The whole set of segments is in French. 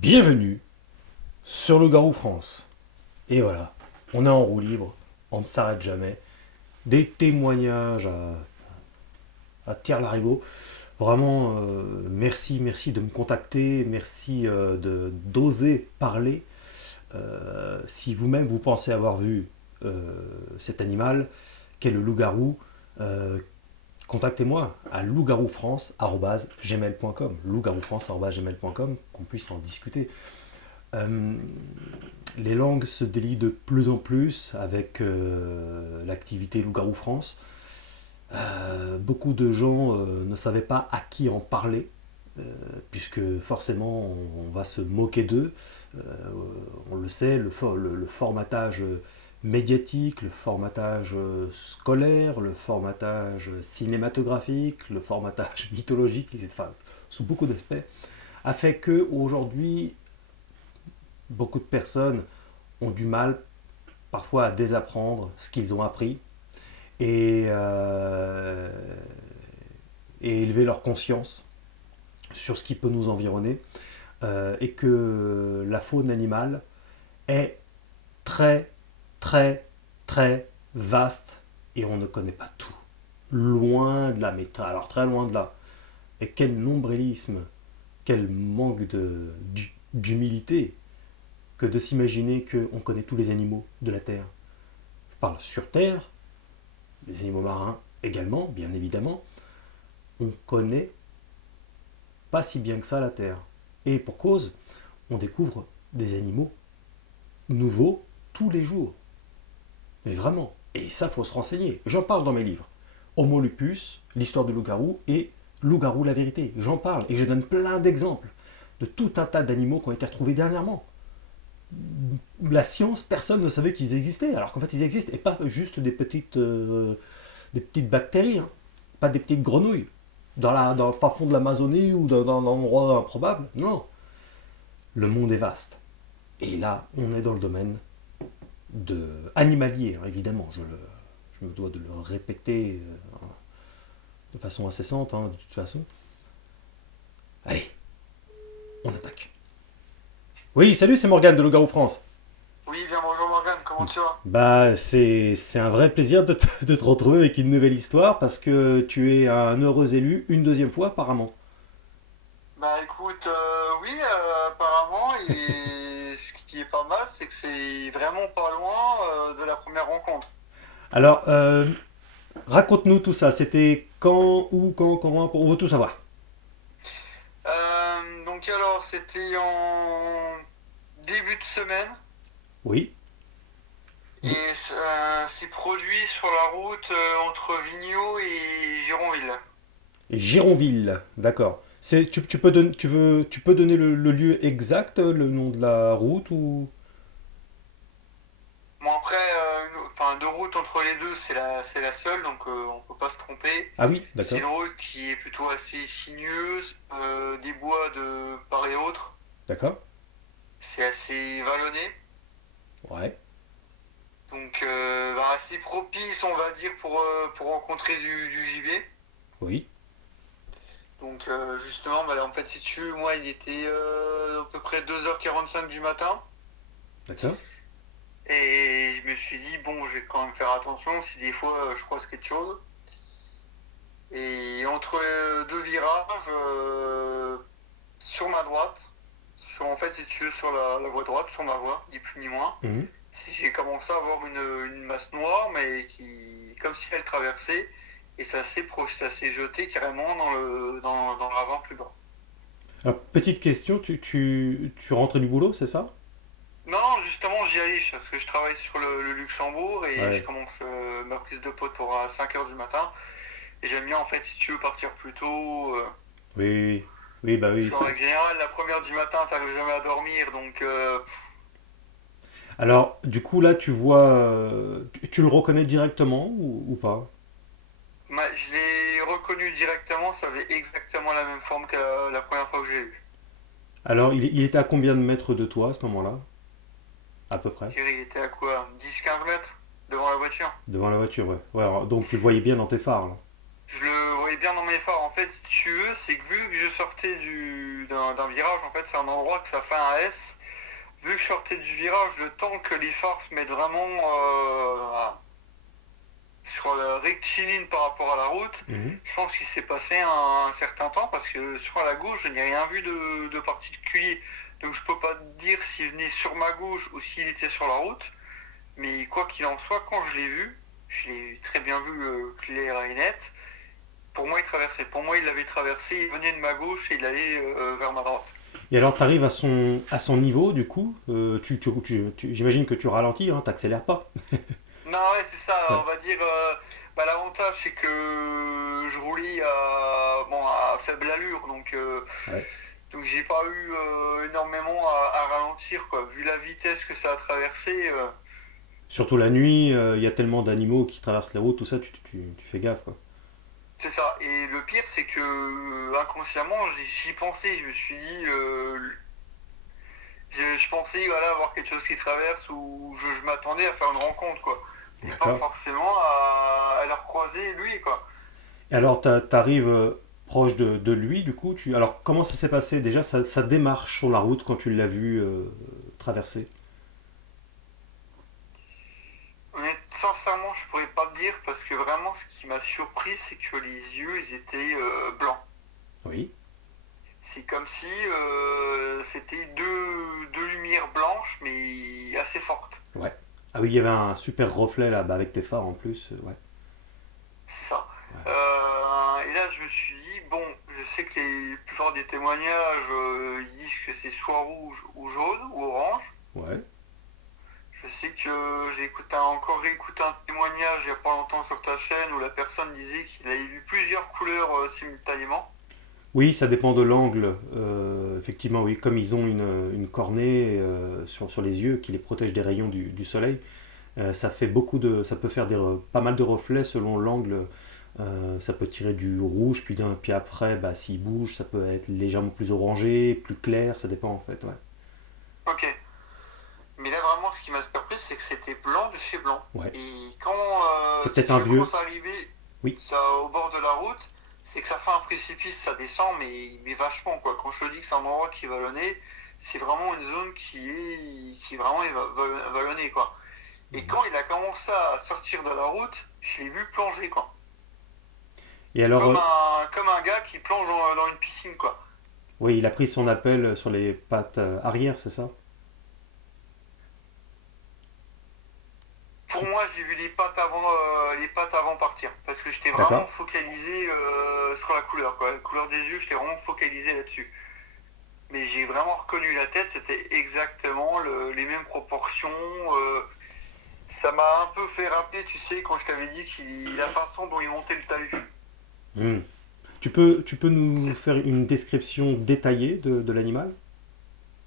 Bienvenue sur le Garou France. Et voilà, on est en roue libre, on ne s'arrête jamais. Des témoignages à tire-larigot. Vraiment, merci de me contacter, merci d'oser parler. Si vous-même vous pensez avoir vu cet animal, qu'est le loup-garou, euh, contactez-moi à loup-garou-france@gmail.com, loup-garou-france@gmail.com, qu'on puisse en discuter. Euh, les langues se délient de plus en plus avec l'activité Loup-Garou France. Beaucoup de gens ne savaient pas à qui en parler, euh, puisque forcément on va se moquer d'eux. Euh, on le sait, le formatage médiatique, le formatage scolaire, le formatage cinématographique, le formatage mythologique, enfin, sous beaucoup d'aspects, a fait que aujourd'hui beaucoup de personnes ont du mal parfois à désapprendre ce qu'ils ont appris et, euh, et élever leur conscience sur ce qui peut nous environner, et que la faune animale est très très très vaste et on ne connaît pas tout. Loin de là, mais alors très loin de là. Et quel nombrilisme, quel manque d'humilité que de s'imaginer qu'on connaît tous les animaux de la Terre. Je parle sur Terre, les animaux marins également, bien évidemment. On connaît pas si bien que ça la Terre. Et pour cause, on découvre des animaux nouveaux tous les jours. Mais vraiment. Et ça, faut se renseigner. J'en parle dans mes livres. Homo lupus, l'histoire du loup-garou, et Loup-garou, la vérité. J'en parle et je donne plein d'exemples de tout un tas d'animaux qui ont été retrouvés dernièrement. La science, personne ne savait qu'ils existaient, alors qu'en fait ils existent, et pas juste des petites bactéries, hein. Pas des petites grenouilles, dans le fin fond de l'Amazonie ou dans un endroit improbable, non. Le monde est vaste. Et là, on est dans le domaine animalier, hein, évidemment, je me dois de le répéter de façon incessante, hein, de toute façon. Allez, on attaque. Oui, salut, c'est Morgane de Loup-Garou France. Oui, bien bonjour Morgane, comment tu vas? Bah, c'est un vrai plaisir de te retrouver avec une nouvelle histoire parce que tu es un heureux élu une deuxième fois apparemment. Bah écoute, oui, apparemment, et ce qui est pas mal, c'est que c'est vraiment pas loin de la première rencontre. Alors, raconte-nous tout ça. C'était quand, où, quand, comment, on veut tout savoir. Donc alors, c'était en début de semaine, Oui. et c'est produit sur la route entre Vigneault et Gironville. Gironville, d'accord. Tu peux donner le lieu exact, le nom de la route ou... Bon après, enfin, de route entre les deux, c'est la seule, donc on peut pas se tromper. Ah oui, C'est d'accord, une route qui est plutôt assez sinueuse, des bois de part et autre. d'accord. C'est assez vallonné, Ouais, donc bah, assez propice, on va dire, pour rencontrer du gibier. oui, Donc justement, bah, en fait, si tu veux, moi, il était à peu près 2h45 du matin. d'accord. Et je me suis dit, bon, je vais quand même faire attention si des fois je croise quelque chose. Et entre les deux virages, sur ma droite, en fait, si tu veux, sur la voie droite, sur ma voie, ni plus ni moins, Mhm. j'ai commencé à avoir une masse noire, mais qui, comme si elle traversait, et ça s'est proche, ça s'est jeté carrément dans le ravin plus bas. Alors, petite question, tu rentrais du boulot, c'est ça? Non, non, justement, j'y allais parce que je travaille sur le Luxembourg et je Ouais. commence ma prise de pote pour à 5h du matin. Et j'aime bien, en fait, si tu veux partir plus tôt. Oui, oui, oui. Oui, bah Parce oui. qu'en règle générale, la première du matin, t'arrives jamais à dormir, donc Alors, du coup, là, tu vois, tu le reconnais directement ou pas? je l'ai reconnu directement, ça avait exactement la même forme que la première fois que j'ai eu. Alors, il était à combien de mètres de toi à ce moment-là? À peu près. Je dirais, il était à quoi? 10-15 mètres devant la voiture. Devant la voiture, ouais. Ouais, alors, donc tu le voyais bien dans tes phares, là. Je le voyais bien dans mes phares. En fait, si tu veux, c'est que vu que je sortais d'un virage, en fait, c'est un endroit que ça fait un S. Vu que je sortais du virage, le temps que les phares se mettent vraiment sur la rectiligne par rapport à la route, Mhm. je pense qu'il s'est passé un certain temps parce que sur la gauche, je n'ai rien vu de particulier. Donc je peux pas te dire s'il venait sur ma gauche ou s'il était sur la route. Mais quoi qu'il en soit, quand je l'ai très bien vu clair et net. Pour moi, il traversait. Pour moi, il l'avait traversé. Il venait de ma gauche et il allait vers ma droite. Et alors, tu arrives à son niveau, du coup, j'imagine que tu ralentis, hein, t'accélères pas. Non, ouais, c'est ça. Ouais, On va dire. L'avantage, c'est que je roulais à faible allure. ouais. Donc j'ai pas eu énormément à ralentir, quoi. Vu la vitesse que ça a traversé. Surtout la nuit, il y a tellement d'animaux qui traversent les routes, tout ça, tu fais gaffe, quoi. C'est ça. Et le pire, c'est que inconsciemment, j'y pensais. Je me suis dit, je pensais voilà, avoir quelque chose qui traverse ou je m'attendais à faire une rencontre, quoi. Et pas D'accord. forcément à le recroiser lui, quoi. Et alors, t'arrives proche de lui, du coup, alors comment ça s'est passé déjà, ça démarche sur la route quand tu l'as vu traverser? Sincèrement, je pourrais pas te dire parce que vraiment, ce qui m'a surpris, c'est que les yeux, ils étaient blancs. Oui. C'est comme si c'était deux lumières blanches, mais assez fortes. Ouais. Ah oui, il y avait un super reflet là, bah, avec tes phares en plus, ouais. C'est ça. Ouais. Et là, je me suis dit, bon, je sais que les plupart des témoignages, ils disent que c'est soit rouge ou jaune ou orange. Ouais. Je sais que encore réécouté un témoignage il n'y a pas longtemps sur ta chaîne où la personne disait qu'il avait vu plusieurs couleurs simultanément. Oui, ça dépend de l'angle. Effectivement, oui, comme ils ont une cornée sur les yeux qui les protège des rayons du soleil, ça peut faire pas mal de reflets selon l'angle. Ça peut tirer du rouge, puis après, bah, s'il bouge, ça peut être légèrement plus orangé, plus clair, ça dépend en fait, ouais. Ok. Mais là, vraiment, ce qui m'a surpris, c'est que c'était blanc de chez blanc. Ouais. Et quand, C'est si peut-être un tu vieux. commences à arriver Oui. au bord de la route, c'est que ça fait un précipice, ça descend, mais vachement, quoi. Quand je te dis que c'est un endroit qui est vallonné, c'est vraiment une zone qui vraiment est vallonnée, quoi. Et quand il a commencé à sortir de la route, je l'ai vu plonger, quoi. Et alors, Comme un gars qui plonge dans une piscine, quoi. oui, il a pris son appel sur les pattes arrière, c'est ça? Pour moi, j'ai vu les pattes avant partir, parce que j'étais vraiment D'accord. focalisé sur la couleur, quoi. La couleur des yeux, j'étais vraiment focalisé là-dessus. Mais j'ai vraiment reconnu la tête, c'était exactement les mêmes proportions. Ça m'a un peu fait rappeler, tu sais, quand je t'avais dit la façon dont il montait le talus. Hmm. Tu peux nous C'est- faire une description détaillée de l'animal?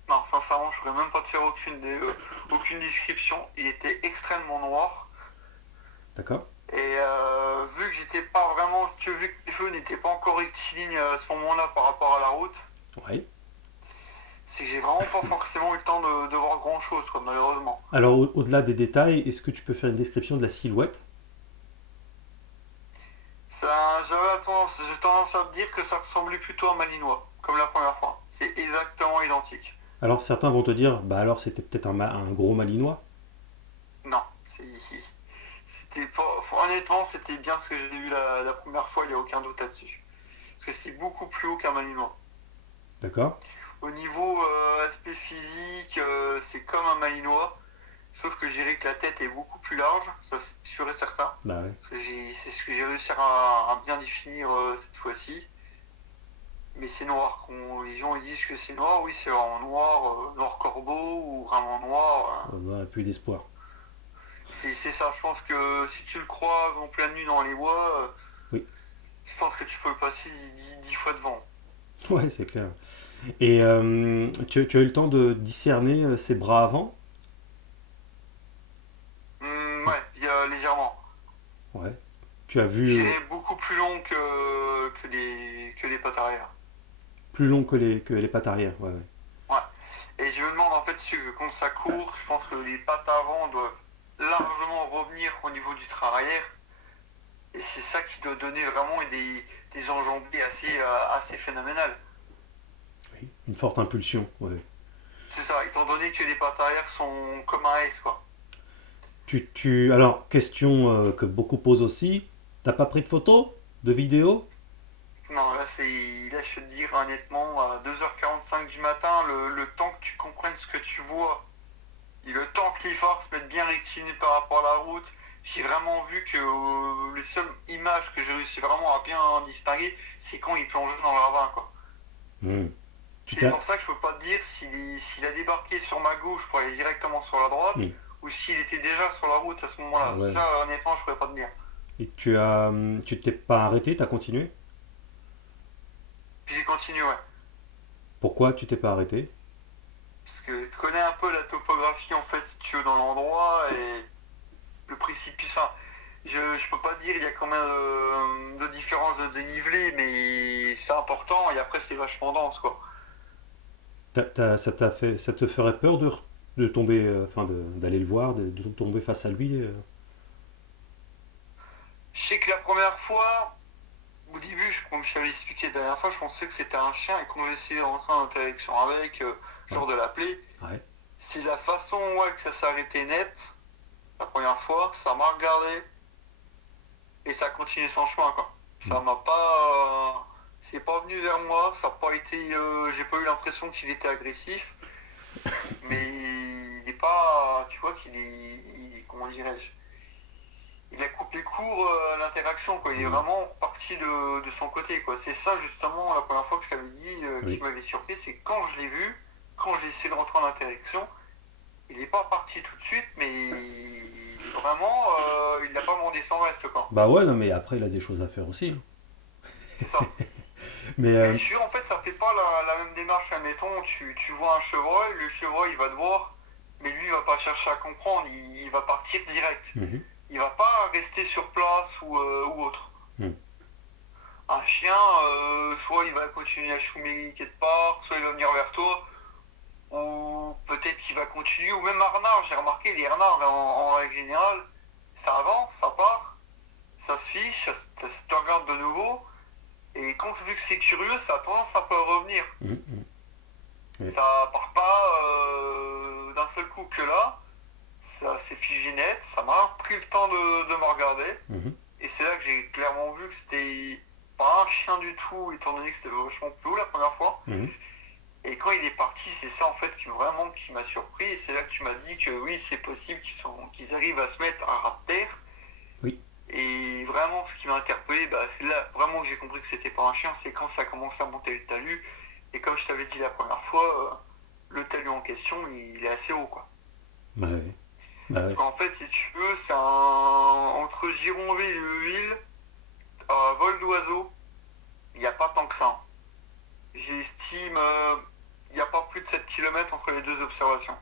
Non, sincèrement, je ne pourrais même pas te faire aucune description. Il était extrêmement noir. D'accord. Et vu que j'étais pas vraiment, si tu veux, vu que les feux n'étaient pas encore rectilignes à ce moment-là par rapport à la route, Oui. c'est que j'ai vraiment pas forcément eu le temps de voir grand-chose, quoi, malheureusement. Alors, au-delà des détails, est-ce que tu peux faire une description de la silhouette? J'ai tendance à te dire que ça ressemblait plutôt à un malinois, comme la première fois. C'est exactement identique. Alors, certains vont te dire, bah alors c'était peut-être un gros malinois. Non, c'était pas, honnêtement, c'était bien ce que j'ai vu la première fois, il n'y a aucun doute là-dessus. Parce que c'est beaucoup plus haut qu'un malinois. D'accord. Au niveau aspect physique, c'est comme un malinois, sauf que je dirais que la tête est beaucoup plus large, ça c'est sûr et certain. Bah ouais. Parce que c'est ce que j'ai réussi à bien définir cette fois-ci. Mais c'est noir. Les gens ils disent que c'est noir, oui, c'est vraiment noir, noir corbeau ou vraiment noir. On n'a plus d'espoir. C'est ça, je pense que si tu le croises en pleine nuit dans les bois, Oui. je pense que tu peux le passer 10 fois devant. Ouais, c'est clair. Et tu as eu le temps de discerner ses bras avant? Ouais, il y a légèrement. Ouais. Tu as vu J'irais beaucoup plus long que les pattes arrière. plus long que les pattes arrière. Ouais, ouais. Ouais. Et je me demande en fait si quand ça court, je pense que les pattes avant doivent largement revenir au niveau du train arrière. Et c'est ça qui doit donner vraiment des enjambées assez phénoménales. Oui, une forte impulsion, ouais. C'est ça, étant donné que les pattes arrière sont comme un S, quoi. Alors, question que beaucoup posent aussi, t'as pas pris de photos, de vidéos? Non, là, je peux te dire honnêtement, à 2h45 du matin, le temps que tu comprennes ce que tu vois, et le temps que les phares se mettent bien rectilignes par rapport à la route, j'ai vraiment vu que les seules images que j'ai réussi vraiment à bien distinguer, c'est quand il plongeait dans le ravin, quoi. Hmm. Tu C'est t'as... pour ça que je peux pas te dire s'il a débarqué sur ma gauche pour aller directement sur la droite, Hmm. ou s'il était déjà sur la route à ce moment-là. Ouais. Ça, honnêtement, je pourrais pas te dire. Et tu t'es pas arrêté, t'as continué? J'ai continué, ouais. Pourquoi tu t'es pas arrêté? Parce que tu connais un peu la topographie, en fait, si tu veux, dans l'endroit, et le précipice. Enfin, je peux pas dire, il y a quand même de différence de dénivelé, mais c'est important, et après, c'est vachement dense, quoi. Ça te ferait peur de tomber, enfin d'aller le voir, de tomber face à lui? Je sais que la première fois, au début, comme je t'avais expliqué la dernière fois, je pensais que c'était un chien, et quand j'ai essayé de rentrer en interaction avec, Ouais. genre de l'appeler, Ouais. c'est la façon ouais, que ça s'est arrêté net, la première fois, ça m'a regardé, et ça a continué son chemin, quoi. Hmm. Ça m'a pas. C'est pas venu vers moi, ça a pas été. J'ai pas eu l'impression qu'il était agressif, mais il est pas. Tu vois qu'il comment dirais-je? Il a coupé court à l'interaction, quoi. Il est Hmm. vraiment reparti de son côté, quoi. C'est ça, justement, la première fois que je t'avais dit, qui Oui. m'avait surpris, c'est quand je l'ai vu, quand j'ai essayé de rentrer en interaction, il n'est pas parti tout de suite, mais vraiment, il n'a pas demandé son reste, quoi. Bah ouais, non mais après il a des choses à faire aussi, hein. C'est ça. Mais Mais je suis en fait, ça fait pas la même démarche. Admettons, tu vois un chevreuil, le chevreuil il va te voir, mais lui il va pas chercher à comprendre, il va partir direct. mhm, Il va pas rester sur place ou autre. mhm, Un chien, soit il va continuer à choumer quelque part, soit il va venir vers toi, ou peut-être qu'il va continuer, ou même un renard, j'ai remarqué les renards en règle générale, ça avance, ça part, ça se fiche, ça se te regarde de nouveau, et quand vu que c'est curieux, ça a tendance un peu à revenir. mhm, mhm. Ouais. Ça part pas d'un seul coup que là, ça s'est figé net, ça m'a pris le temps de me regarder, Mhm, et c'est là que j'ai clairement vu que c'était pas un chien du tout, étant donné que c'était vachement plus haut la première fois. mhm. Et quand il est parti, c'est ça en fait vraiment qui m'a surpris, et c'est là que tu m'as dit que oui, c'est possible qu'ils arrivent à se mettre à ras de terre. Oui. Et vraiment, ce qui m'a interpellé, bah, c'est là vraiment que j'ai compris que c'était pas un chien, c'est quand ça commence à monter le talus. Et comme je t'avais dit la première fois, le talus en question, il est assez haut, quoi. Bah ouais. Bah Parce ouais. qu'en fait, si tu veux, c'est entre Gironville et Leuville, à vol d'oiseau, il n'y a pas tant que ça. J'estime, il n'y a pas plus de 7 km entre les deux observations.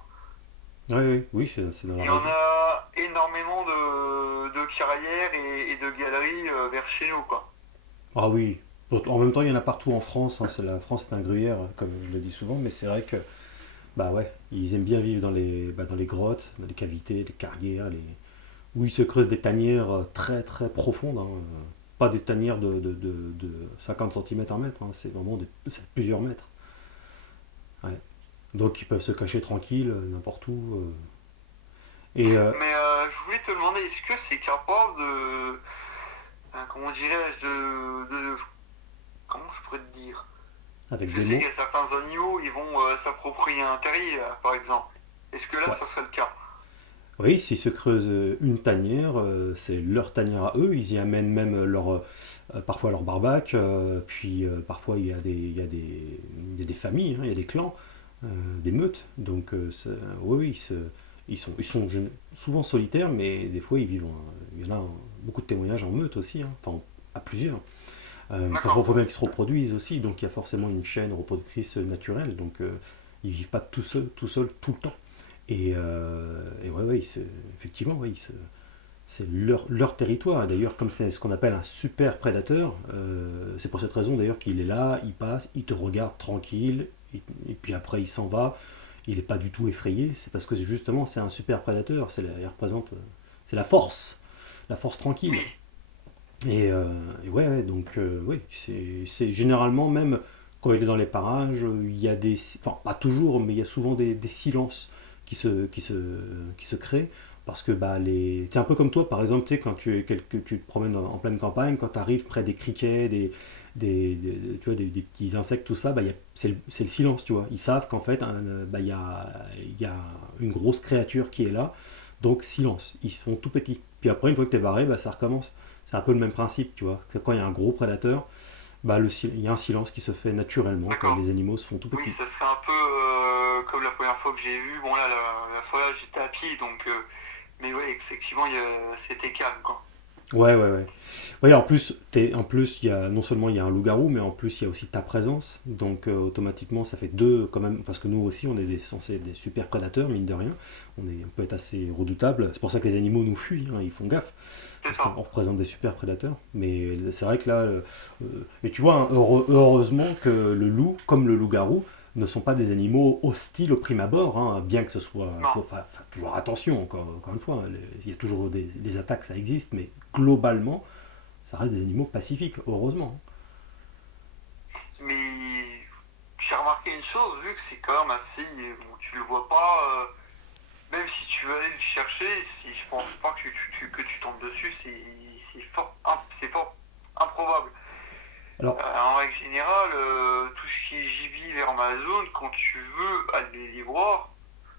Ouais, ouais, oui, c'est dans la Il y en région. a énormément de carrières et de galeries vers chez nous, quoi. Ah oui. En même temps, il y en a partout en France, hein. La France est un gruyère, comme je le dis souvent, mais c'est vrai que bah ouais, ils aiment bien vivre dans les grottes, dans les cavités, les carrières, où ils se creusent des tanières très très profondes, hein. Pas des tanières de 50 cm, 1 mètre, hein. C'est vraiment c'est plusieurs mètres. Ouais. Donc ils peuvent se cacher tranquille, n'importe où. Et Mais je voulais te demander, est-ce que c'est capable comment dirais-je, comment je pourrais te dire? avec Je des sais qu'il mots. y a certains animaux, ils vont s'approprier un terrier, par exemple. Est-ce que là, Ouais. ça serait le cas? Oui, s'ils se creusent une tanière, c'est leur tanière à eux. Ils y amènent même parfois leur barbac. Puis parfois il y a des familles, hein, il y a des clans, des meutes. Donc oui, oui, ils sont souvent solitaires, mais des fois ils vivent. Il y en a beaucoup de témoignages en meute aussi, hein, enfin à plusieurs. D'accord. Faut bien qu'ils se reproduisent aussi, donc il y a forcément une chaîne reproductrice naturelle. Donc ils vivent pas tout seuls tout le temps. Et ouais, ouais, effectivement, ouais, c'est leur territoire. D'ailleurs, comme c'est ce qu'on appelle un super prédateur, c'est pour cette raison d'ailleurs qu'il est là, il passe, il te regarde tranquille, et puis après il s'en va. Il n'est pas du tout effrayé. C'est parce que justement c'est un super prédateur. Il représente, c'est la force tranquille. Oui. Et ouais, donc oui, c'est généralement même quand il est dans les parages, il y a des, enfin pas toujours, mais il y a souvent des silences qui se créent parce que bah c'est un peu comme toi par exemple, tu sais quand tu te promènes en pleine campagne, quand tu arrives près des criquets, tu vois, des petits insectes, tout ça, bah, c'est le silence, tu vois. Ils savent qu'en fait, bah, il y a une grosse créature qui est là, donc silence. Ils se font tout petits. Puis après, une fois que tu es barré, bah, ça recommence. C'est un peu le même principe, tu vois. Quand il y a un gros prédateur, bah, il y a un silence qui se fait naturellement quand D'accord. les animaux se font tout Oui, petits. ça serait un peu comme la première fois que j'ai vu. Bon, là, la fois là, j'étais à pied, donc. Mais ouais, effectivement, c'était calme, quoi. Ouais, ouais, ouais. Ouais, en plus, non seulement il y a un loup-garou, mais en plus il y a aussi ta présence. Donc automatiquement, ça fait deux quand même, parce que nous aussi, on est censés être des super prédateurs, mine de rien. On peut être assez redoutable. C'est pour ça que les animaux nous fuient, hein, ils font gaffe, C'est parce qu'on ça. représente des super prédateurs. Mais c'est vrai que là, mais tu vois, hein, heureusement que le loup, comme le loup-garou, ne sont pas des animaux hostiles au prime abord, hein, bien que ce soit. Non. Faut faire toujours attention, encore une fois, il y a toujours des attaques, ça existe, mais globalement, ça reste des animaux pacifiques, heureusement. Mais j'ai remarqué une chose, vu que c'est quand même assez. Bon, tu le vois pas. Même si tu veux aller le chercher, si je pense pas que tu tombes dessus, c'est fort improbable. Alors, En règle générale, tout ce qui est gibier vers ma zone, quand tu veux aller les voir,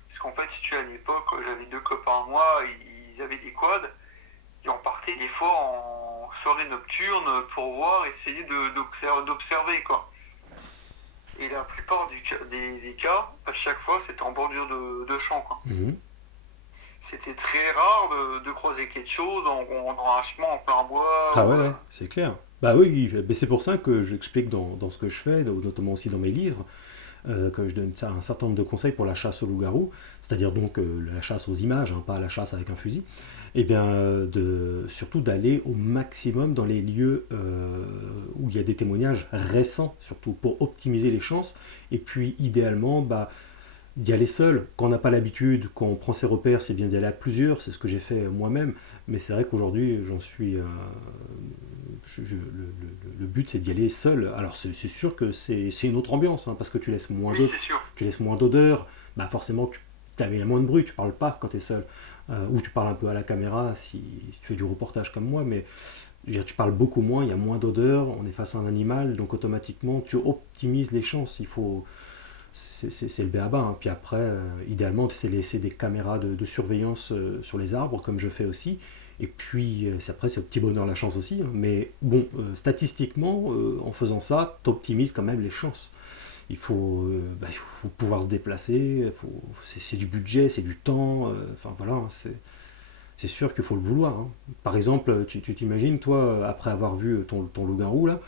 parce qu'en fait, si tu veux, à l'époque, j'avais deux copains à moi, ils avaient des quads, et on partait des fois en soirée nocturne pour voir, essayer d'observer, quoi. Et la plupart des cas, à chaque fois, c'était en bordure de champ, quoi. mhm. C'était très rare de croiser quelque chose dans un chemin en plein bois. Ah ouais, ouais, c'est clair. Bah oui, oui, mais c'est pour ça que j'explique dans ce que je fais, notamment aussi dans mes livres, que je donne un certain nombre de conseils pour la chasse au loup-garou, c'est-à-dire donc la chasse aux images, hein, pas la chasse avec un fusil, et bien surtout d'aller au maximum dans les lieux où il y a des témoignages récents, surtout pour optimiser les chances, et puis idéalement bah, d'y aller seul. Quand on n'a pas l'habitude, quand on prend ses repères, c'est bien d'y aller à plusieurs, c'est ce que j'ai fait moi-même, mais c'est vrai qu'aujourd'hui j'en suis... le but c'est d'y aller seul. Alors c'est sûr que c'est une autre ambiance, hein, parce que Oui, c'est sûr. tu laisses moins d'odeur, bah forcément il y a moins de bruit, tu parles pas quand tu es seul. Ou tu parles un peu à la caméra si tu fais du reportage comme moi, mais je veux dire, tu parles beaucoup moins, il y a moins d'odeur, on est face à un animal, donc automatiquement tu optimises les chances. C'est le b.a.-ba, hein. Puis après, idéalement, c'est laisser des caméras de surveillance sur les arbres, comme je fais aussi. Et puis, après, c'est au petit bonheur la chance aussi, hein. Mais bon, statistiquement, en faisant ça, tu optimises quand même les chances. Il faut pouvoir se déplacer, c'est du budget, c'est du temps. Enfin voilà, hein, c'est sûr qu'il faut le vouloir, hein. Par exemple, tu t'imagines, toi, après avoir vu ton loup-garou, là,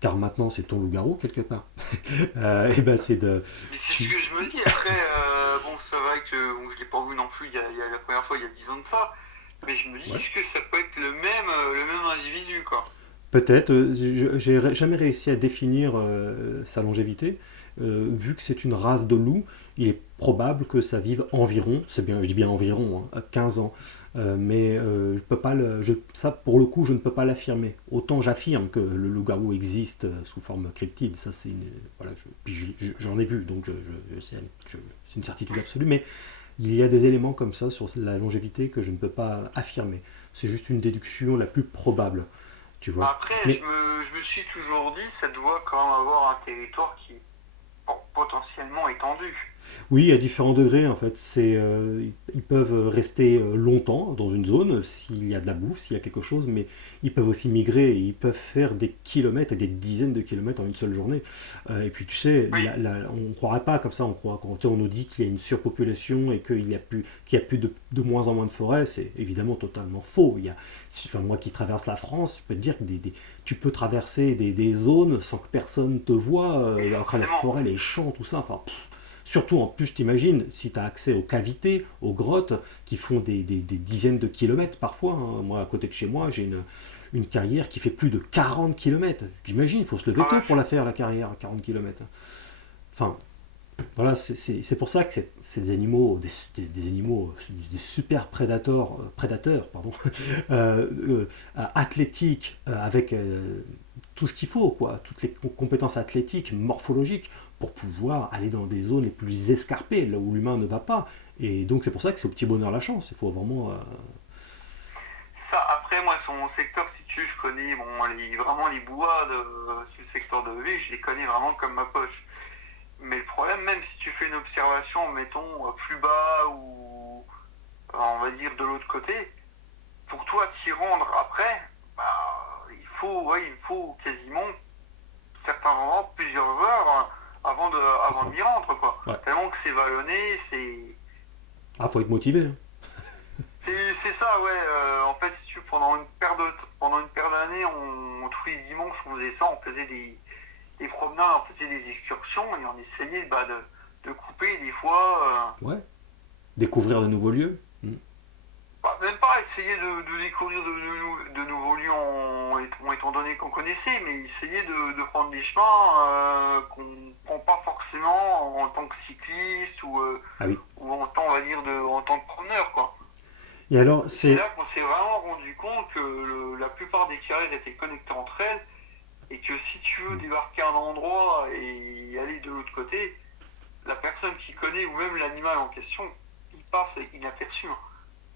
car maintenant c'est ton loup-garou quelque part, et ben c'est de. Mais c'est ce Tu, que je me dis. Après, bon, c'est vrai que bon, je l'ai pas vu non plus il y a la première fois il y a 10 ans de ça. Mais je me dis, ouais. est-ce que ça peut être le même individu, quoi? Peut-être, j'ai jamais réussi à définir sa longévité. Vu que c'est une race de loup, il est probable que ça vive environ, c'est bien, je dis bien environ, hein, 15 ans. Mais je peux pas ça, pour le coup, je ne peux pas l'affirmer. Autant j'affirme que le loup-garou existe sous forme cryptide, ça voilà, j'en ai vu, donc c'est une certitude absolue. Mais il y a des éléments comme ça sur la longévité que je ne peux pas affirmer. C'est juste une déduction la plus probable, tu vois. Après, Mais je me suis toujours dit, ça doit quand même avoir un territoire qui est potentiellement étendu. oui, à différents degrés, en fait. Ils peuvent rester longtemps dans une zone s'il y a de la bouffe, s'il y a quelque chose, mais ils peuvent aussi migrer et ils peuvent faire des kilomètres et des dizaines de kilomètres en une seule journée. Et puis, tu sais, Oui, on ne croirait pas comme ça. On croit, quand on nous dit qu'il y a une surpopulation et qu'il y a plus de moins en moins de forêts, c'est évidemment totalement faux. Enfin, moi qui traverse la France, je peux te dire que tu peux traverser des zones sans que personne te voie, oui, entre la forcément. forêt, les champs, tout ça. Enfin, surtout, en plus, t'imagines, si tu as accès aux cavités, aux grottes, qui font des dizaines de kilomètres parfois, hein. Moi, à côté de chez moi, j'ai une carrière qui fait plus de 40 kilomètres. J'imagine, il faut se lever Ah tôt ouais, pour la faire, la carrière, à 40 kilomètres. Enfin, Voilà, c'est pour ça que c'est des animaux, des animaux, des super prédateurs, pardon, athlétiques, avec tout ce qu'il faut, quoi, toutes les compétences athlétiques, morphologiques, pour pouvoir aller dans des zones les plus escarpées, là où l'humain ne va pas. Et donc c'est pour ça que c'est au petit bonheur la chance. Il faut vraiment. Ça, après, moi, sur mon secteur, si tu veux, je connais bon, vraiment les bois sur le secteur de vie, je les connais vraiment comme ma poche. Mais le problème, même si tu fais une observation, mettons, plus bas ou on va dire de l'autre côté, pour toi t'y rendre après, bah, il faut quasiment certains endroits plusieurs heures C'est avant ça. de m'y rendre, quoi. Ouais. Tellement que c'est vallonné, c'est. Ah, faut être motivé, hein. C'est ça, ouais. En fait, si tu veux, pendant une paire d'années, tous les dimanches, on faisait ça, on faisait des promenades, on faisait des excursions et on essayait de couper des fois. Ouais. Découvrir de nouveaux lieux. Mm. Même pas essayer de découvrir de nouveaux lieux étant donné qu'on connaissait, mais essayer de prendre des chemins qu'on prend pas forcément en tant que cycliste Ah oui. ou en tant, on va dire, en tant que promeneur, quoi. Et alors, Et c'est c'est. là qu'on s'est vraiment rendu compte que la plupart des carrières étaient connectées entre elles et que si tu veux Mm. débarquer à un endroit et aller de l'autre côté, la personne qui connaît ou même l'animal en question, il passe inaperçu, hein.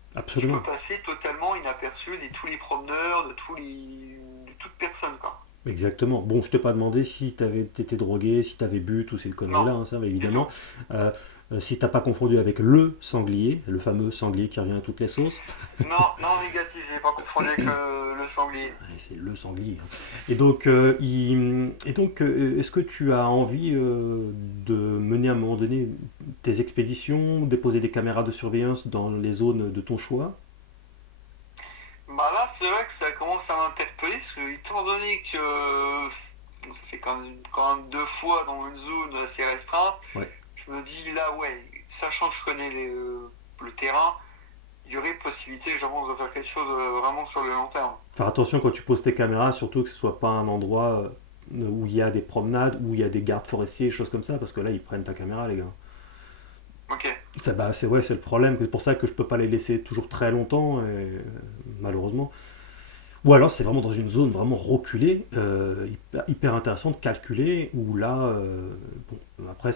Tu peux Absolument. passer totalement inaperçu de tous les promeneurs, de toute personne, quoi. Exactement. Bon, je t'ai pas demandé si t'étais drogué, si t'avais bu, tous ces Non, conneries-là, hein, ça, mais du évidemment. tout. Euh, si t'as pas confondu avec le sanglier, le fameux sanglier qui revient à toutes les sauces. Non, non, négatif, j'ai pas confondu avec le sanglier. Ouais, c'est le sanglier, hein. Est-ce que tu as envie de mener à un moment donné tes expéditions, déposer des caméras de surveillance dans les zones de ton choix? Bah là, c'est vrai que ça commence à m'interpeller, parce que étant donné que ça fait quand même 2 fois dans une zone assez restreinte, Ouais. je me dis là, ouais, sachant que je connais le terrain, il y aurait possibilité, je pense, de faire quelque chose vraiment sur le long terme. Faire attention quand tu poses tes caméras, surtout que ce soit pas un endroit où il y a des promenades, où il y a des gardes forestiers, choses comme ça, parce que là ils prennent ta caméra, les gars. Ok. C'est ouais, c'est le problème. C'est pour ça que je peux pas les laisser toujours très longtemps, malheureusement. Ou alors c'est vraiment dans une zone vraiment reculée, hyper intéressante, calculée, où là, bon, après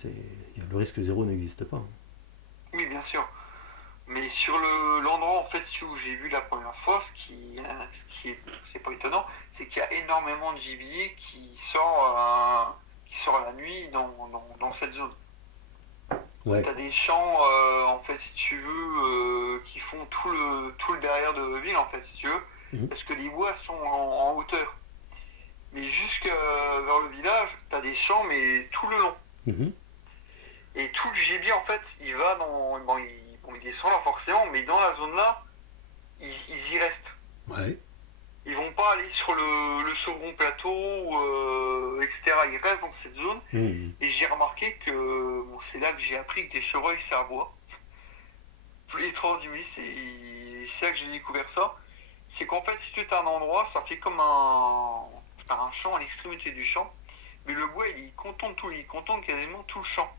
le risque zéro n'existe pas, hein. Oui, bien sûr. Mais sur l'endroit en fait où j'ai vu la première fois, c'est pas étonnant, c'est qu'il y a énormément de gibier qui sort la nuit dans cette zone. Ouais. T'as des champs en fait si tu veux qui font tout le derrière de ville en fait si tu veux, Mhm. parce que les bois sont en hauteur. Mais jusque vers le village, t'as des champs mais tout le long. Mhm. Et tout le gibier en fait, il va dans bon, il descend là forcément, mais dans la zone là ils y restent. Ouais. Ils vont pas aller sur le second plateau, etc. Ils restent dans cette zone. Mhm. Et j'ai remarqué que bon, c'est là que j'ai appris que des chevreuils ça aboie. Plus étrange du c'est là que j'ai découvert ça. C'est qu'en fait, si tu es à un endroit, ça fait comme t'as un champ à l'extrémité du champ. Mais le bois, il contourne quasiment tout le champ.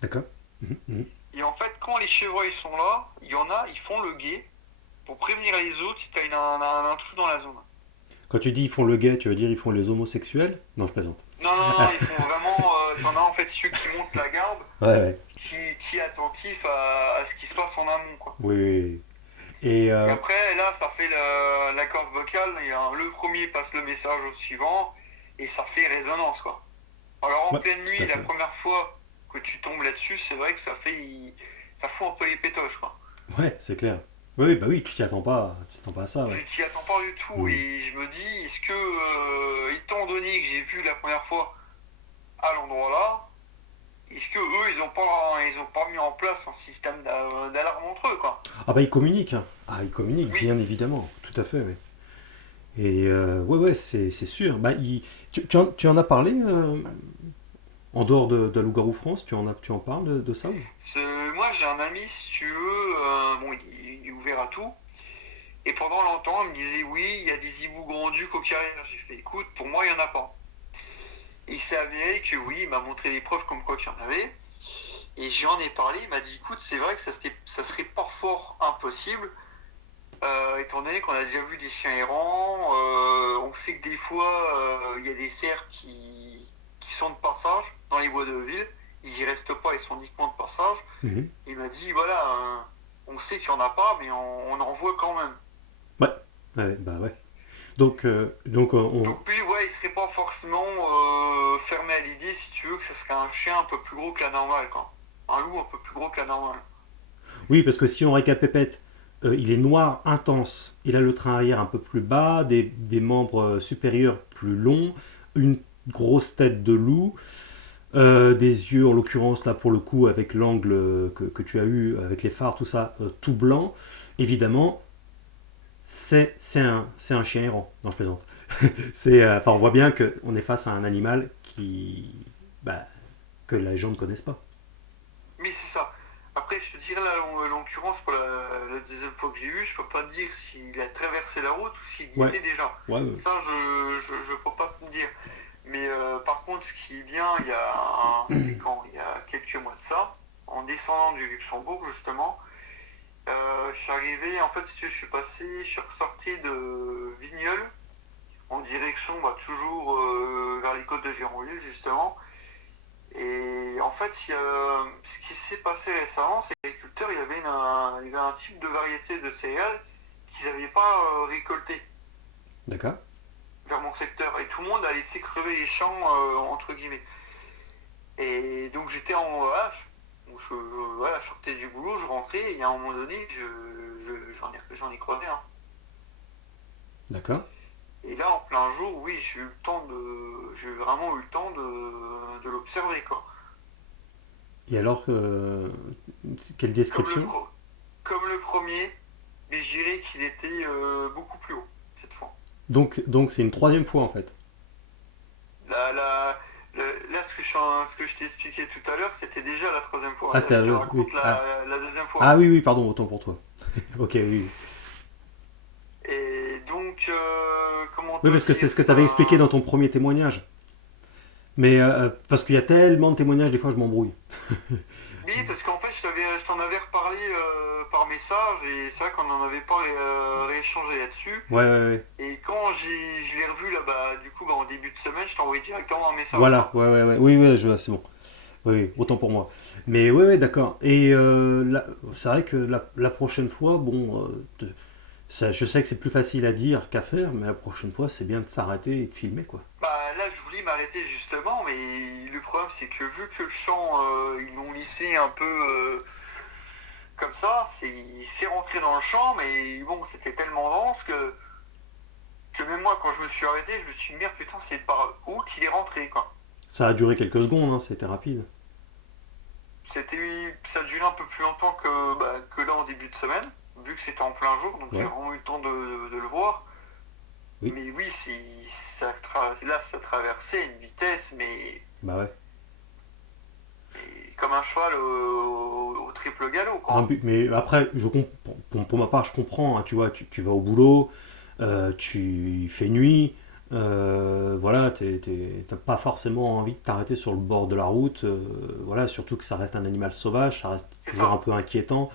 D'accord. Mhm. Mhm. Et en fait, quand les chevreuils sont là, il y en a, ils font le guet pour prévenir les autres si t'as un intrus dans la zone. Quand tu dis ils font le gay, tu veux dire ils font les homosexuels? Non, je plaisante. Non, non, non, ils font vraiment. T'en as en fait ceux qui montent la garde, Ouais, ouais. qui est attentif à ce qui se passe en amont, quoi. Oui, oui, oui. Et Et après, là, ça fait la corde vocale, le premier passe le message au suivant, et ça fait résonance, quoi. Alors en ouais, pleine tout à nuit, la fait. première fois que tu tombes là-dessus, c'est vrai que ça fout un peu les pétoches, quoi. Ouais, c'est clair. Oui, oui, bah oui, tu t'y attends pas à ça, ouais. Tu t'y attends pas du tout, Mhm. et je me dis, est-ce que, étant donné que j'ai vu la première fois à l'endroit là, est-ce que eux, ils ont pas mis en place un système d'alarme entre eux, quoi. Ah bah ils communiquent, hein. Ah, ils communiquent, Oui, bien évidemment, tout à fait, ouais. Et ouais, ouais, c'est sûr. Bah, tu en as parlé en dehors de Loup-Garou France, tu en parles de ça ou? moi j'ai un ami, si tu veux, bon, il est ouvert à tout. Et pendant longtemps, il me disait oui, il y a des hiboux grands-ducs au carrière. J'ai fait écoute, pour moi, il n'y en a pas. Il s'est avéré que oui, il m'a montré les preuves comme quoi qu'il y en avait. Et j'en ai parlé, il m'a dit écoute, c'est vrai que ça serait pas fort impossible, étant donné qu'on a déjà vu des chiens errants, on sait que des fois il y a des cerfs qui sont de passage dans les bois de ville, ils y restent pas, ils sont uniquement de passage. Mhm. Il m'a dit voilà, on sait qu'il y en a pas, mais on en voit quand même. Ouais, ouais, bah ouais. Donc Donc lui, ouais, il serait pas forcément fermé à l'idée, si tu veux, que ça serait un chien un peu plus gros que la normale, quoi. Un loup un peu plus gros que la normale. oui, parce que si on récapépète, il est noir intense, il a le train arrière un peu plus bas, des membres supérieurs plus longs, une grosse tête de loup, des yeux, en l'occurrence, là pour le coup, avec l'angle que tu as eu, avec les phares, tout ça, tout blanc. Évidemment, c'est un chien errant. Non, je plaisante. Enfin, on voit bien qu'on est face à un animal bah, que les gens ne connaissent pas. Mais c'est ça. Après, je te dirais là, l'occurrence, pour la deuxième fois que j'ai vu, je peux pas te dire s'il a traversé la route ou s'il y Ouais, était déjà. ouais, Ça, je peux pas te dire. Mais par contre, ce qui est bien, c'était quand? Il y a quelques mois de ça, en descendant du Luxembourg, justement, je suis arrivé, en fait, si tu veux, je suis ressorti de Vigneulles, en direction, bah, toujours vers les côtes de Géronville, justement. Et en fait, ce qui s'est passé récemment, c'est que les agriculteurs, il y avait un type de variété de céréales qu'ils n'avaient pas récolté d'accord. vers mon secteur. Et tout le monde a laissé crever les champs, entre guillemets. Et donc j'étais en H, voilà, je sortais du boulot, je rentrais, et à un moment donné, j'en ai croisé un. D'accord. Et là, en plein jour, oui, j'ai vraiment eu le temps de l'observer, quoi. Et alors, quelle Comme le, description? pro- Comme le premier, mais je dirais qu'il était beaucoup plus haut cette fois. Donc c'est une troisième fois en fait. Là, là, ce que je t'ai expliqué tout à l'heure, c'était déjà la troisième fois. Ah, Là, je te oui. raconte Ah. la deuxième Ah fois. oui, oui, pardon, autant pour toi. Ok, oui. Oui, Et donc, comment oui, te parce que c'est dire ce que tu avais expliqué ça? dans ton premier témoignage. Mais parce qu'il y a tellement de témoignages, des fois je m'embrouille. Oui, parce qu'en fait, je t'en avais reparlé par message et c'est vrai qu'on n'en avait pas rééchangé là-dessus. Ouais, ouais, ouais. Et quand je l'ai revu là, bah, du coup, bah, en début de semaine, je t'ai envoyé directement un message, Voilà, quoi. ouais, ouais, ouais. Oui, oui, c'est bon. Oui, oui, autant pour moi. Mais ouais, ouais, d'accord. Et c'est vrai que la prochaine fois, bon, je sais que c'est plus facile à dire qu'à faire, mais la prochaine fois, c'est bien de s'arrêter et de filmer, quoi. Bah là, je voulais m'arrêter justement, mais le problème c'est que vu que le champ, ils l'ont lissé un peu comme ça, il s'est rentré dans le champ, mais bon, c'était tellement dense que même moi, quand je me suis arrêté, je me suis dit, merde, putain, c'est par où qu'il est rentré, quoi. Ça a duré quelques secondes, hein, c'était rapide. Ça a duré un peu plus longtemps que là en début de semaine, vu que c'était en plein jour, donc j'ai Ouais, vraiment eu le temps de le voir. oui, Mais oui, là, ça traversait une vitesse, mais bah ouais. comme un cheval au triple galop, quoi. Mais après, pour ma part, je comprends, hein, tu vois, tu vas au boulot, tu fais nuit, voilà, t'as pas forcément envie de t'arrêter sur le bord de la route, voilà, surtout que ça reste un animal sauvage, ça reste C'est toujours un ça. peu inquiétant.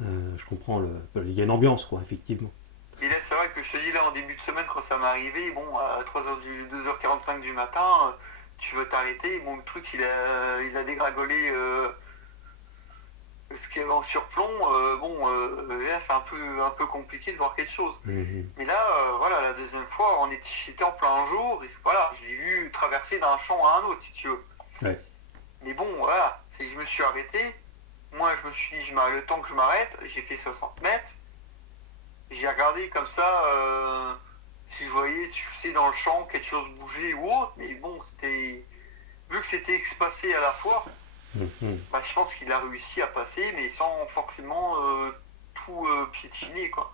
Je comprends, il y a une ambiance, quoi, effectivement. Et là, c'est vrai que je te dis, là, en début de semaine, quand ça m'est arrivé, bon, à 2h45 du matin, tu veux t'arrêter, bon, le truc, il a dégringolé ce qu'il y avait en surplomb, bon, là, c'est un peu compliqué de voir quelque chose. Mhm. Mais là, voilà, la deuxième fois, j'étais en plein jour, et voilà, je l'ai vu traverser d'un champ à un autre, si tu veux. Ouais, Mais bon, voilà, je me suis arrêté. Moi, je me suis dit, le temps que je m'arrête, j'ai fait 60 mètres. J'ai regardé comme ça, si je voyais, tu sais, dans le champ, quelque chose bouger ou autre. Mais bon, vu que c'était espacé à la fois, mhm. bah, je pense qu'il a réussi à passer, mais sans forcément tout piétiner, quoi.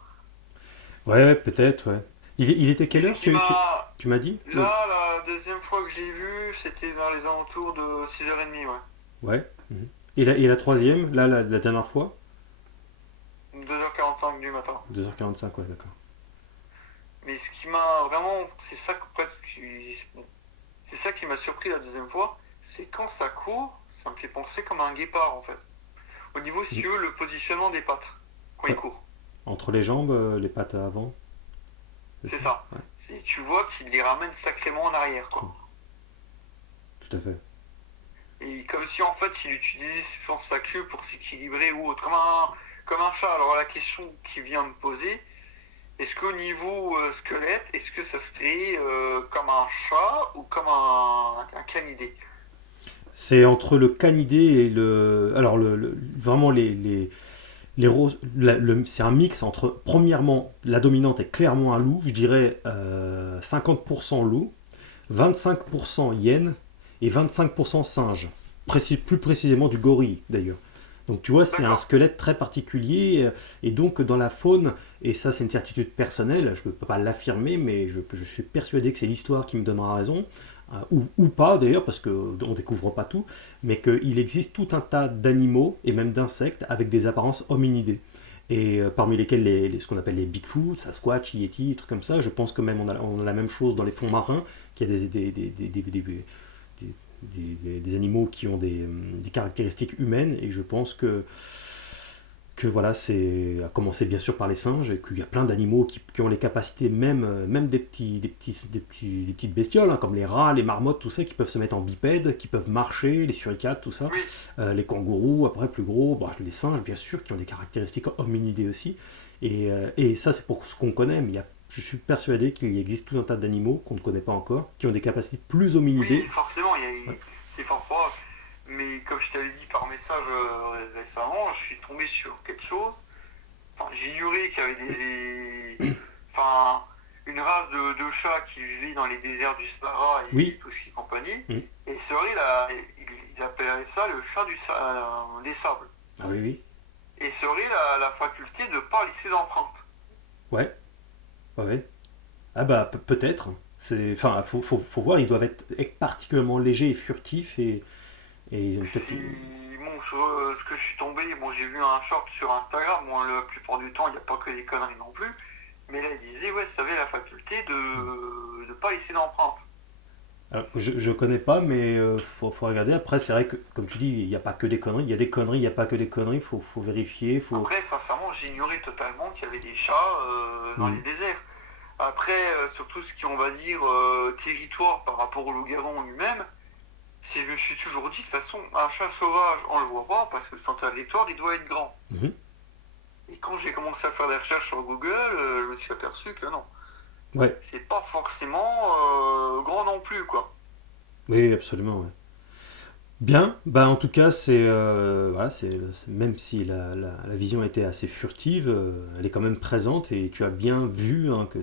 Ouais, ouais, peut-être, ouais. Il était Et quelle ce heure, qui m'a... tu m'as dit? Là, la deuxième fois que j'ai vu, c'était vers les alentours de 6h30, ouais. Ouais. Mhm. Et la troisième, là, la dernière fois? 2h45 du matin. 2h45, ouais, d'accord. Mais ce qui m'a vraiment... C'est ça que presque... Bon. c'est ça qui m'a surpris la deuxième fois, c'est quand ça court, ça me fait penser comme un guépard en fait. Au niveau, si Mm. tu veux, le positionnement des pattes quand il Ouais. court. Entre les jambes, les pattes avant, c'est C'est ça? ça. Ouais. Tu vois qu'il les ramène sacrément en arrière, quoi. Mm. Tout à fait. Et comme si en fait il utilisait je pense, sa queue pour s'équilibrer ou autre, comme un chat. Alors la question qui vient me poser, est-ce qu'au niveau squelette, est-ce que ça serait comme un chat ou comme un canidé? C'est entre le canidé et le. Alors, vraiment, c'est un mix entre, premièrement, la dominante est clairement un loup, je dirais 50% loup, 25% hyène et 25% singe. Plus précisément du gorille, d'ailleurs. Donc tu vois, c'est un D'accord. squelette très particulier, et donc dans la faune, et ça c'est une certitude personnelle, je ne peux pas l'affirmer, mais je suis persuadé que c'est l'histoire qui me donnera raison, ou pas d'ailleurs, parce qu'on ne découvre pas tout, mais qu'il existe tout un tas d'animaux, et même d'insectes, avec des apparences hominidées. Et parmi lesquels ce qu'on appelle les Bigfoot, Sasquatch, Yeti, des trucs comme ça, je pense que même on a la même chose dans les fonds marins, qu'il y a des animaux qui ont des caractéristiques humaines, et je pense que voilà, c'est à commencer bien sûr par les singes, et qu'il y a plein d'animaux qui ont les capacités, même des petites bestioles, hein, comme les rats, les marmottes, tout ça, qui peuvent se mettre en bipède, qui peuvent marcher, les suricates, tout ça, Oui, les kangourous, après plus gros, bah, les singes bien sûr, qui ont des caractéristiques hominidées aussi, et ça c'est pour ce qu'on connaît, mais je suis persuadé qu'il existe tout un tas d'animaux qu'on ne connaît pas encore, qui ont des capacités plus oui, hominidées. forcément, Ouais. c'est fort probable. Mais comme je t'avais dit par message récemment, je suis tombé sur quelque chose. Enfin, j'ignorais qu'il y avait enfin, une race de chats qui vivait dans les déserts du Sahara et Oui. tout ce qui est compagnie. Mm. Et ce riz, là, il appellerait ça le chat des sables. Ah oui, oui. Et ce riz a la faculté de ne pas laisser d'empreinte. Ouais, ouais, ouais. Ah bah peut-être. Enfin, faut voir, ils doivent être particulièrement légers et furtifs, et ils ont peut-être. Si, bon, sur ce que je suis tombé, bon, j'ai vu un short sur Instagram, bon, la plupart du temps, il n'y a pas que des conneries non plus. Mais là, il disait, ouais, ça avait la faculté de ne pas laisser d'empreinte. Alors, je connais pas, mais faut regarder. Après, c'est vrai que, comme tu dis, il n'y a pas que des conneries. Il y a des conneries, il n'y a pas que des conneries. Faut vérifier. Après, sincèrement, j'ignorais totalement qu'il y avait des chats dans Hmm. les déserts. Après, surtout ce qui, on va dire, territoire par rapport au loup-garou en lui-même, je me suis toujours dit, de toute façon, un chat sauvage, on le voit pas parce que son territoire, il doit être grand. Mhm. Et quand j'ai commencé à faire des recherches sur Google, je me suis aperçu que non, Ouais, c'est pas forcément grand non plus, quoi. oui, absolument. Ouais. Bien, bah en tout cas, voilà, même si la vision était assez furtive, elle est quand même présente, et tu as bien vu, hein, que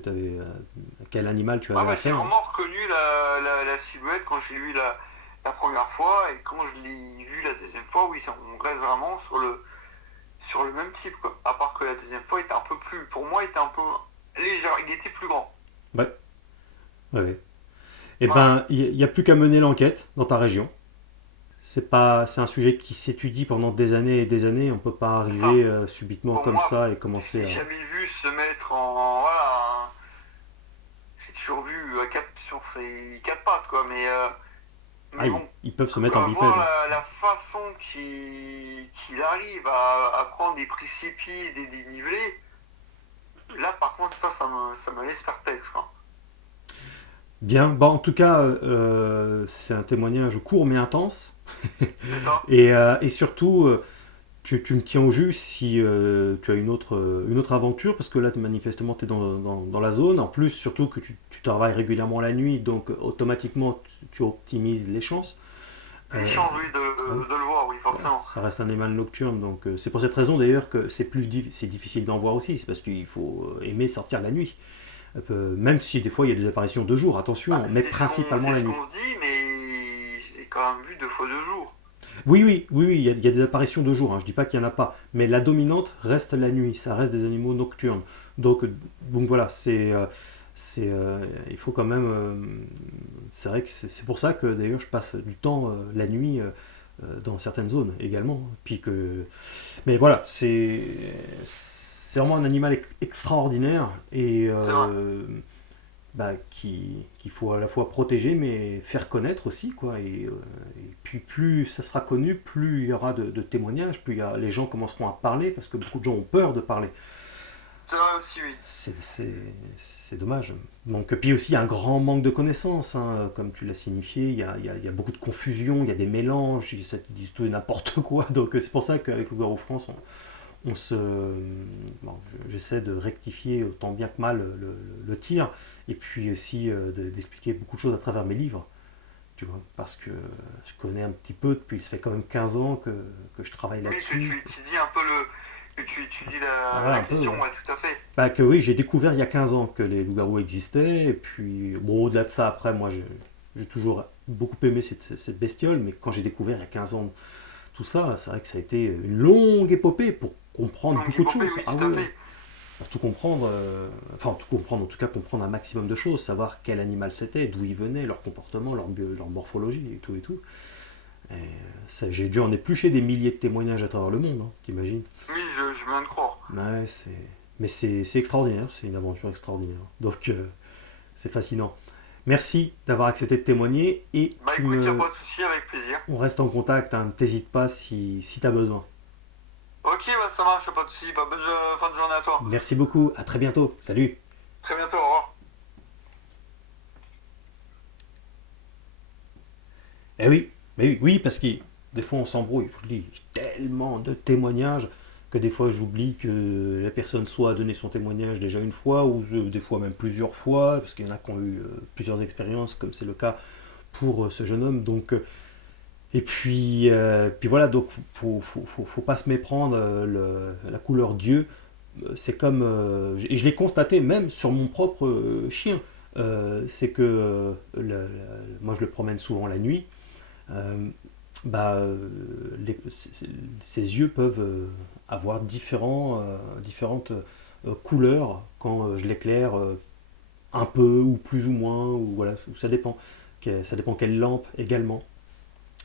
quel animal tu Ah avais bah, j'ai affaire. Hein. vraiment reconnu la silhouette quand je l'ai vu la première fois et quand je l'ai vu la deuxième fois, oui, on reste vraiment sur le même type, quoi. À part que la deuxième fois était un peu plus, pour moi, il était un peu léger, il était plus grand. Ouais, ouais, ouais. Eh Voilà. ben, il n'y a plus qu'à mener l'enquête dans ta région. C'est un sujet qui s'étudie pendant des années et des années. On peut pas C'est ça. arriver subitement Pour comme moi, ça et je commencer l'ai à. jamais vu se mettre en, voilà, j'ai toujours vu sur ses quatre pattes, quoi, Ah, mais bon, ils peuvent se mettre en voir bipède. la façon qu'il arrive à prendre des précipices, des dénivelés, là par contre ça me laisse perplexe, quoi. Bien, bah, en tout cas, c'est un témoignage court mais intense. C'est ça. Et surtout, tu me tiens au jus si tu as une autre aventure, parce que là, manifestement, tu es dans la zone. En plus, surtout que tu travailles régulièrement la nuit, donc automatiquement, tu optimises les chances. Euh, L'échange, oui, ouais. de le voir, oui, forcément. Ça reste un animal nocturne, donc c'est pour cette raison d'ailleurs que c'est difficile d'en voir aussi, c'est parce qu'il faut aimer sortir la nuit. Même si des fois il y a des apparitions de jour, Bah, attention, mais principalement c'est la ce nuit. qu'on se dit, mais j'ai quand même vu deux fois deux jours. Oui, oui, oui, oui, il y a des apparitions de jour, hein, je dis pas qu'il n'y en a pas, mais la dominante reste la nuit, ça reste des animaux nocturnes. Donc voilà, il faut quand même. C'est vrai que c'est pour ça que d'ailleurs je passe du temps la nuit dans certaines zones également. Mais voilà, c'est vraiment un animal extraordinaire, et C'est vrai. qu'il faut à la fois protéger mais faire connaître aussi, quoi. Et puis plus ça sera connu, plus il y aura de témoignages, les gens commenceront à parler parce que beaucoup de gens ont peur de parler. C'est vrai aussi, oui. C'est dommage. Donc, puis aussi, il y a un grand manque de connaissances, hein, comme tu l'as signifié. Il y a beaucoup de confusion, il y a des mélanges, ils disent tout et n'importe quoi. Donc, c'est pour ça qu'avec Loup-Garou France, j'essaie de rectifier autant bien que mal le tir, et puis aussi d'expliquer beaucoup de choses à travers mes livres. Tu vois, parce que je connais un petit peu depuis, ça fait quand même 15 ans que je travaille Oui, que là-dessus. tu étudies un peu que tu étudies Voilà, la un peu, question, ouais. ouais, tout à fait. Que oui, j'ai découvert il y a 15 ans que les loups-garous existaient, et puis, bon, au-delà de ça, après, moi, j'ai toujours beaucoup aimé cette bestiole, mais quand j'ai découvert il y a 15 ans tout ça, c'est vrai que ça a été une longue épopée pour comprendre Longue beaucoup de épopée, choses. oui, Ah tout à ouais, fait. pour tout comprendre, tout comprendre, en tout cas comprendre un maximum de choses, savoir quel animal c'était, d'où il venait, leur comportement, leur morphologie, et tout et tout. Et j'ai dû en éplucher des milliers de témoignages à travers le monde, hein, t'imagines. Oui, je viens de croire. Ouais, mais c'est extraordinaire, c'est une aventure extraordinaire. Donc, c'est fascinant. Merci d'avoir accepté de témoigner, et Bah écoute, y a pas de souci, avec plaisir. on reste en contact, hein, t'hésites pas si t'as besoin. Ok, bah ça marche, y a pas de souci. Bah, bonne fin de journée à toi. Merci beaucoup, à très bientôt, salut. Très bientôt, au revoir. Eh oui, mais oui, oui, parce que des fois on s'embrouille, je vous le dis, tellement de témoignages que des fois j'oublie que la personne soit a donné son témoignage déjà une fois, ou des fois même plusieurs fois, parce qu'il y en a qui ont eu plusieurs expériences, comme c'est le cas pour ce jeune homme. Donc, puis voilà, donc faut pas se méprendre, la couleur Dieu, c'est comme, et je l'ai constaté même sur mon propre chien, c'est que moi je le promène souvent la nuit. euh, bah, ses yeux peuvent avoir différentes couleurs quand je l'éclaire un peu ou plus ou moins, ou voilà, ça dépend. Ça dépend quelle lampe également.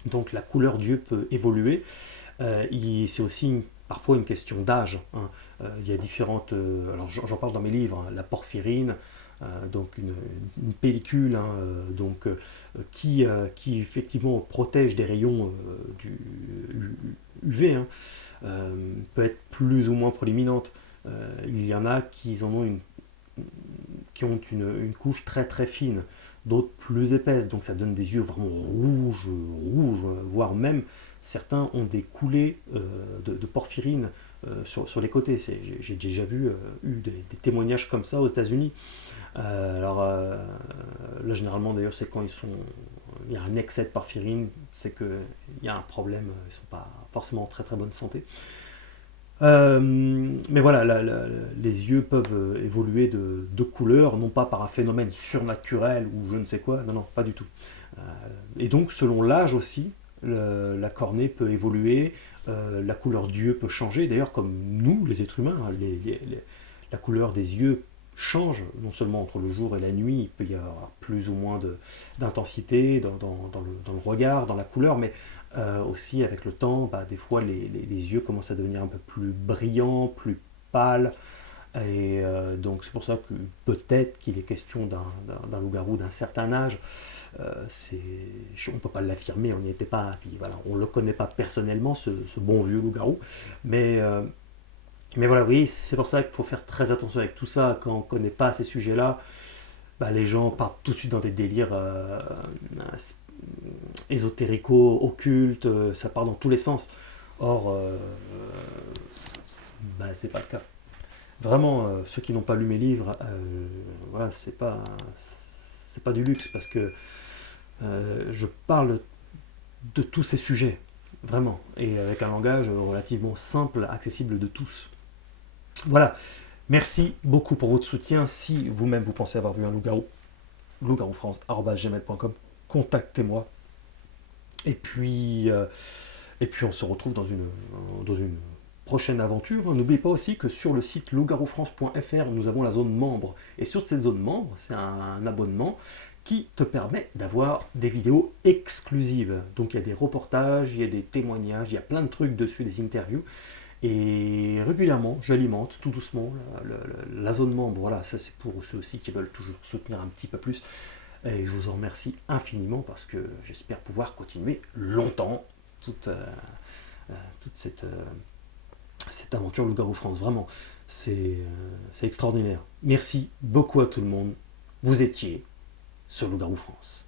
Donc la couleur d'yeux peut évoluer. C'est aussi parfois une question d'âge, hein. Il y a différentes. Alors j'en parle dans mes livres, hein, la porphyrine, donc une pellicule, hein, qui effectivement protège des rayons du UV, hein, peut être plus ou moins proéminente. Il y en a qui ont une couche très très fine, d'autres plus épaisses, donc ça donne des yeux vraiment rouges, rouges, voire même certains ont des coulées de porphyrine sur les côtés. J'ai déjà eu des témoignages comme ça aux États-Unis. Là, généralement, d'ailleurs, c'est quand il y a un excès de porphyrine, c'est qu'il y a un problème, ils ne sont pas forcément en très très bonne santé. Mais voilà, les yeux peuvent évoluer de couleur, non pas par un phénomène surnaturel ou je ne sais quoi, non, non, pas du tout. Et donc, selon l'âge aussi, la cornée peut évoluer, la couleur d'yeux peut changer. D'ailleurs, comme nous, les êtres humains, hein, la couleur des yeux change, non seulement entre le jour et la nuit, il peut y avoir plus ou moins d'intensité dans le regard, dans la couleur, mais aussi avec le temps, des fois les yeux commencent à devenir un peu plus brillants, plus pâles, et donc c'est pour ça que peut-être qu'il est question d'un loup-garou d'un certain âge. On ne peut pas l'affirmer, on n'y était pas, puis voilà, on ne le connaît pas personnellement, ce bon vieux loup-garou, mais, euh, mais voilà, oui, c'est pour ça qu'il faut faire très attention avec tout ça, quand on ne connaît pas ces sujets-là. Les gens partent tout de suite dans des délires ésotérico-occultes, ça part dans tous les sens. Or, c'est pas le cas. Vraiment, ceux qui n'ont pas lu mes livres, voilà, c'est pas du luxe, parce que je parle de tous ces sujets, vraiment, et avec un langage relativement simple, accessible de tous. Voilà, merci beaucoup pour votre soutien. Si vous-même vous pensez avoir vu un loup-garou, loup-garou-france@gmail.com, contactez-moi. Et puis on se retrouve dans une prochaine aventure. N'oubliez pas aussi que sur le site loup-garou-france.fr, nous avons la zone membre. Et sur cette zone membre, c'est un abonnement qui te permet d'avoir des vidéos exclusives. Donc il y a des reportages, il y a des témoignages, il y a plein de trucs dessus, des interviews. Et régulièrement, j'alimente tout doucement la zone membre. Voilà, ça c'est pour ceux aussi qui veulent toujours soutenir un petit peu plus. Et je vous en remercie infiniment parce que j'espère pouvoir continuer longtemps toute, toute cette aventure Loup-Garou France. Vraiment, c'est extraordinaire. Merci beaucoup à tout le monde. Vous étiez sur Loup-Garou France.